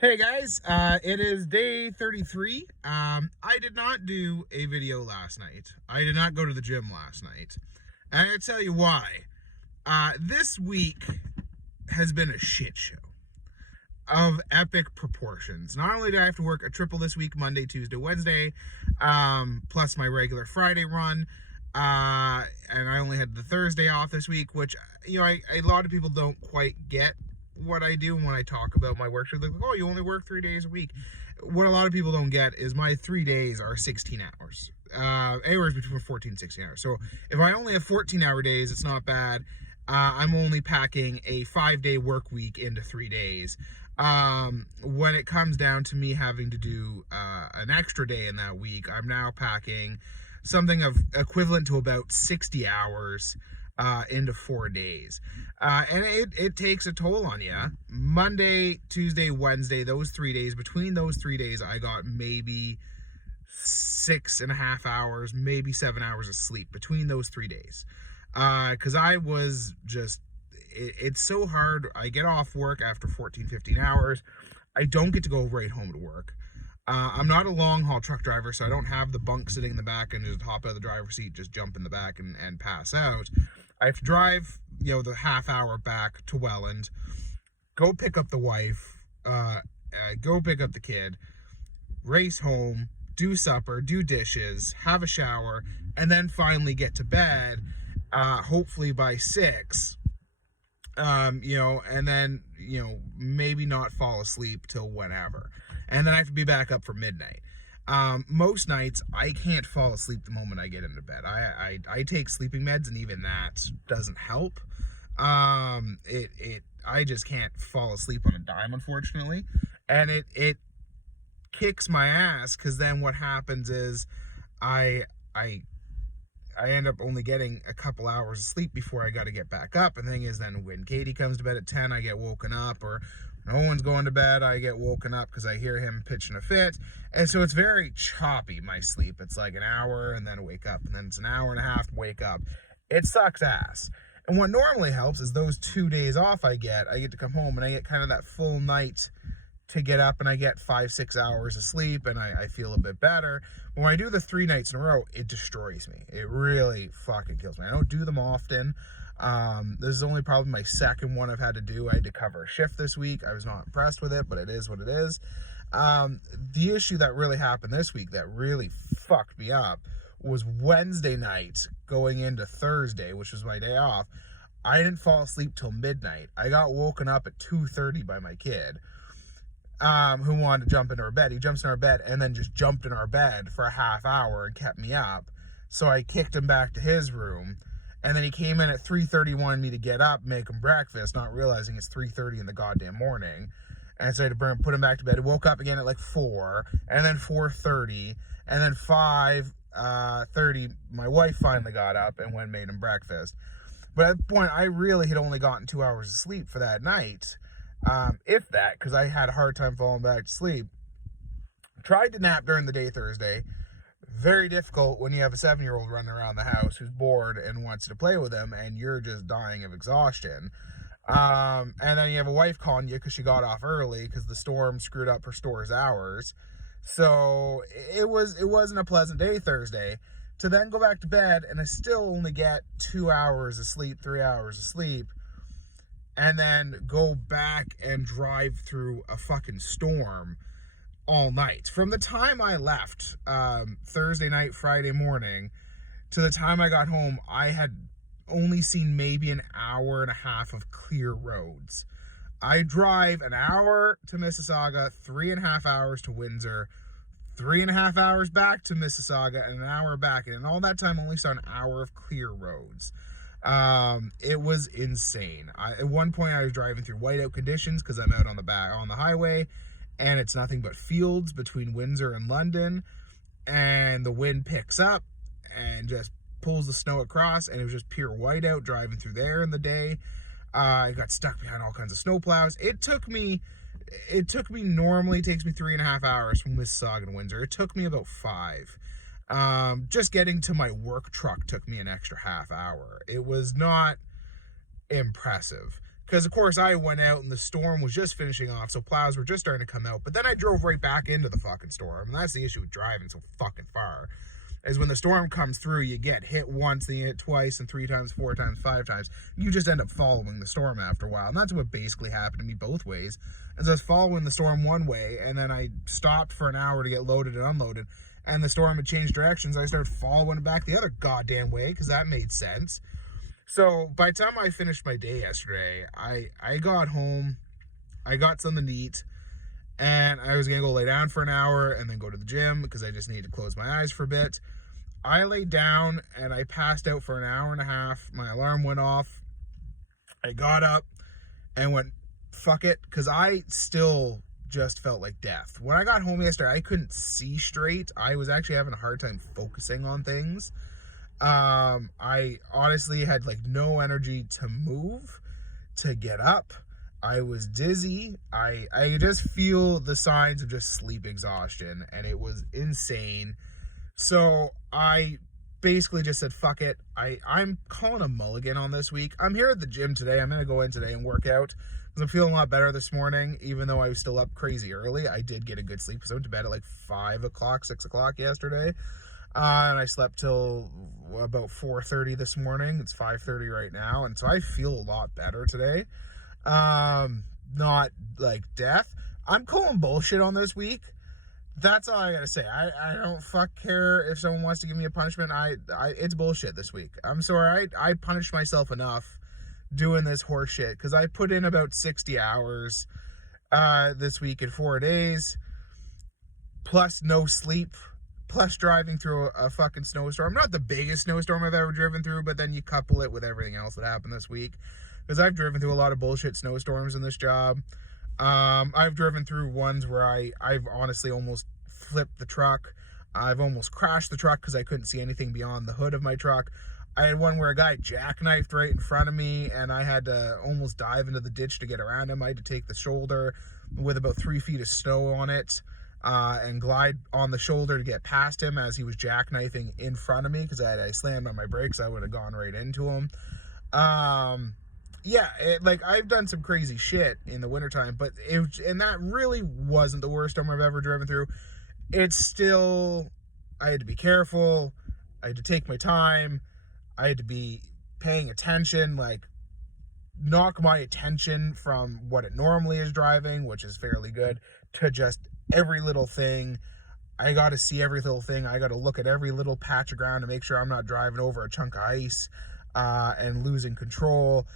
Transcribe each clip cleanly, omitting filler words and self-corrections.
Hey guys, it is day 33. I did not do a video last night. I did not go to the gym last night. And I'm going to tell you why. This week has been a shit show of epic proportions. Not only did I have to work a triple this week, Monday, Tuesday, Wednesday, plus my regular Friday run, and I only had the Thursday off this week, which, a lot of people don't quite get what I do when I talk about my work. They're like, oh, you only work 3 days a week. What a lot of people don't get is my 3 days are 16 hours. Anywhere between 14 and 16 hours. So if I only have 14-hour days, it's not bad. I'm only packing a 5-day work week into 3 days. When it comes down to me having to do an extra day in that week, I'm now packing something of equivalent to about 60 hours into 4 days. And it takes a toll on you. Monday, Tuesday, Wednesday, those 3 days, between those 3 days, I got maybe 6.5 hours, maybe 7 hours of sleep between those 3 days. Because I was just, it's so hard. I get off work after 14, 15 hours. I don't get to go right home to work. I'm not a long haul truck driver, so I don't have the bunk sitting in the back and just hop out of the driver's seat, just jump in the back and pass out. I have to drive, the half hour back to Welland, go pick up the wife, go pick up the kid, race home, do supper, do dishes, have a shower, and then finally get to bed, hopefully by 6, and then, maybe not fall asleep till whenever. And then I have to be back up for midnight. Most nights I can't fall asleep the moment I get into bed. I take sleeping meds, and even that doesn't help. I just can't fall asleep on a dime, unfortunately. And it kicks my ass, because then what happens is I end up only getting a couple hours of sleep before I got to get back up. And the thing is, then when Katie comes to bed at 10, I get woken up, or no one's going to bed, I get woken up because I hear him pitching a fit. And so it's very choppy, my sleep. It's like an hour and then wake up, and then it's an hour and a half to wake up. It sucks ass. And what normally helps is those 2 days off I get to come home, and I get kind of that full night to get up, and I get 5-6 hours of sleep, and I feel a bit better. When I do the 3 nights in a row, it destroys me. It really fucking kills me. I don't do them often. This is only probably my second one I've had to do. I had to cover a shift this week. I was not impressed with it, but it is what it is. The issue that really happened this week that really fucked me up was Wednesday night going into Thursday, which was my day off. I didn't fall asleep till midnight. I got woken up at 2:30 by my kid, who wanted to jump into our bed. He jumps in our bed and then just jumped in our bed for a half hour and kept me up. So I kicked him back to his room. And then he came in at 3:30, wanted me to get up, make him breakfast, not realizing it's 3:30 in the goddamn morning. And so I had to put him back to bed. He woke up again at like 4, and then 4:30, and then 5:30, my wife finally got up and went and made him breakfast. But at the point, I really had only gotten 2 hours of sleep for that night, if that, because I had a hard time falling back to sleep. Tried to nap during the day Thursday. Very difficult when you have a 7-year-old running around the house who's bored and wants to play with him, and you're just dying of exhaustion. And then you have a wife calling you because she got off early because the storm screwed up her store's hours. So it wasn't a pleasant day Thursday. To then go back to bed, and I still only get 2 hours of sleep, 3 hours of sleep, and then go back and drive through a fucking storm all night. From the time I left Thursday night, Friday morning, to the time I got home, I had only seen maybe an hour and a half of clear roads. I drive an hour to Mississauga, 3.5 hours to Windsor, 3.5 hours back to Mississauga, and an hour back. And in all that time, I only saw an hour of clear roads. It was insane. At one point, I was driving through whiteout conditions because I'm out on the highway, and it's nothing but fields between Windsor and London, and the wind picks up and just pulls the snow across, and it was just pure whiteout driving through there in the day. I got stuck behind all kinds of snow plows. It took me normally takes me 3.5 hours from Mississauga to Windsor. It took me about 5. Just getting to my work truck took me an extra half hour. It was not impressive. Because, of course, I went out and the storm was just finishing off, so plows were just starting to come out. But then I drove right back into the fucking storm. And that's the issue with driving so fucking far. Is when the storm comes through, you get hit once, then you hit twice, and 3 times, 4 times, 5 times. You just end up following the storm after a while. And that's what basically happened to me both ways. As I was following the storm one way, and then I stopped for an hour to get loaded and unloaded, and the storm had changed directions, I started following it back the other goddamn way, because that made sense. So by the time I finished my day yesterday, I got home, I got something to eat, and I was going to go lay down for an hour and then go to the gym because I just needed to close my eyes for a bit. I laid down and I passed out for an hour and a half. My alarm went off. I got up and went, fuck it, because I still just felt like death. When I got home yesterday, I couldn't see straight. I was actually having a hard time focusing on things. I honestly had like no energy to move, to get up. I was dizzy. I just feel the signs of just sleep exhaustion, and it was insane. So I basically just said, fuck it. I'm calling a mulligan on this week. I'm here at the gym today. I'm going to go in today and work out because I'm feeling a lot better this morning, even though I was still up crazy early. I did get a good sleep because I went to bed at like 5 o'clock, 6 o'clock yesterday. And I slept till about 4:30 this morning. It's 5:30 right now. And so I feel a lot better today. Not like death. I'm calling bullshit on this week. That's all I gotta say. I don't fuck care if someone wants to give me a punishment. It's bullshit this week. I'm sorry. I punished myself enough doing this horse shit because I put in about 60 hours this week in 4 days, plus no sleep, plus driving through a fucking snowstorm. Not the biggest snowstorm I've ever driven through, but then you couple it with everything else that happened this week. Because I've driven through a lot of bullshit snowstorms in this job. I've driven through ones where I've honestly almost flipped the truck. I've almost crashed the truck because I couldn't see anything beyond the hood of my truck. I had one where a guy jackknifed right in front of me, and I had to almost dive into the ditch to get around him. I had to take the shoulder with about 3 feet of snow on it, and glide on the shoulder to get past him as he was jackknifing in front of me because I slammed on my brakes. I would have gone right into him. Yeah, like I've done some crazy shit in the wintertime, but and that really wasn't the worst storm I've ever driven through. It's still, I had to be careful. I had to take my time. I had to be paying attention, like knock my attention from what it normally is driving, which is fairly good, to just every little thing. I got to see every little thing. I got to look at every little patch of ground to make sure I'm not driving over a chunk of ice and losing control.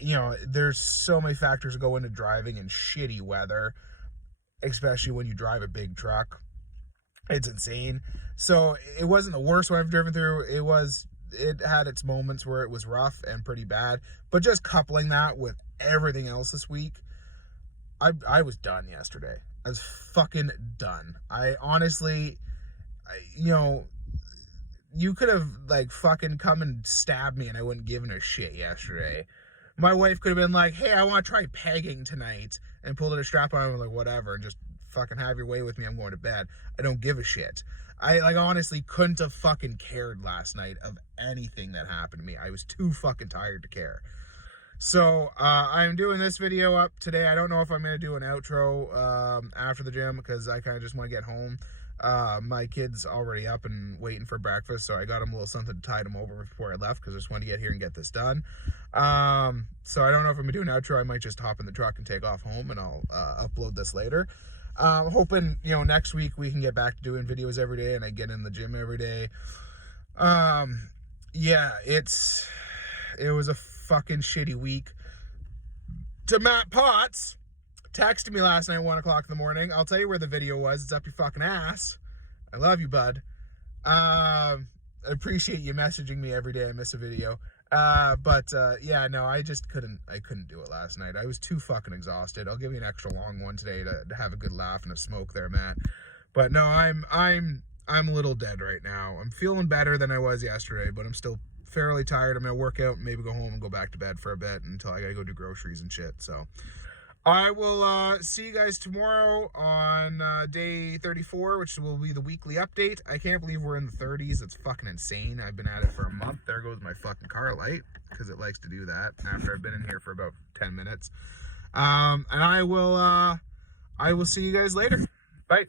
You know, there's so many factors that go into driving in shitty weather, especially when you drive a big truck. It's insane. So it wasn't the worst one I've driven through. It had its moments where it was rough and pretty bad, but just coupling that with everything else this week, I was done yesterday. I was fucking done. I honestly, you know, you could have like fucking come and stabbed me and I wouldn't give a shit yesterday. My wife could have been like, hey, I want to try pegging tonight, and pulled a strap on. I'm like, whatever, and just fucking have your way with me. I'm going to bed. I don't give a shit. I like honestly couldn't have fucking cared last night of anything that happened to me. I was too fucking tired to care. So I'm doing this video up today. I don't know if I'm going to do an outro after the gym because I kind of just want to get home. My kid's already up and waiting for breakfast, so I got him a little something to tide him over before I left because I just wanted to get here and get this done. So I don't know if I'm gonna do an outro. I might just hop in the truck and take off home, and I'll upload this later. Hoping, you know, next week we can get back to doing videos every day and I get in the gym every day. Yeah, it was a fucking shitty week. To Matt Potts, texted me last night at 1 o'clock in the morning. I'll tell you where the video was. It's up your fucking ass. I love you, bud. I appreciate you messaging me every day I miss a video. Yeah, no, I couldn't do it last night. I was too fucking exhausted. I'll give you an extra long one today to have a good laugh and a smoke there, Matt. But no, I'm a little dead right now. I'm feeling better than I was yesterday, but I'm still fairly tired. I'm gonna work out, maybe go home and go back to bed for a bit until I gotta go do groceries and shit. So I will see you guys tomorrow on day 34, which will be the weekly update. I can't believe we're in the 30s. It's fucking insane. I've been at it for a month. There goes my fucking car light because it likes to do that after I've been in here for about 10 minutes. And I will see you guys later. Bye.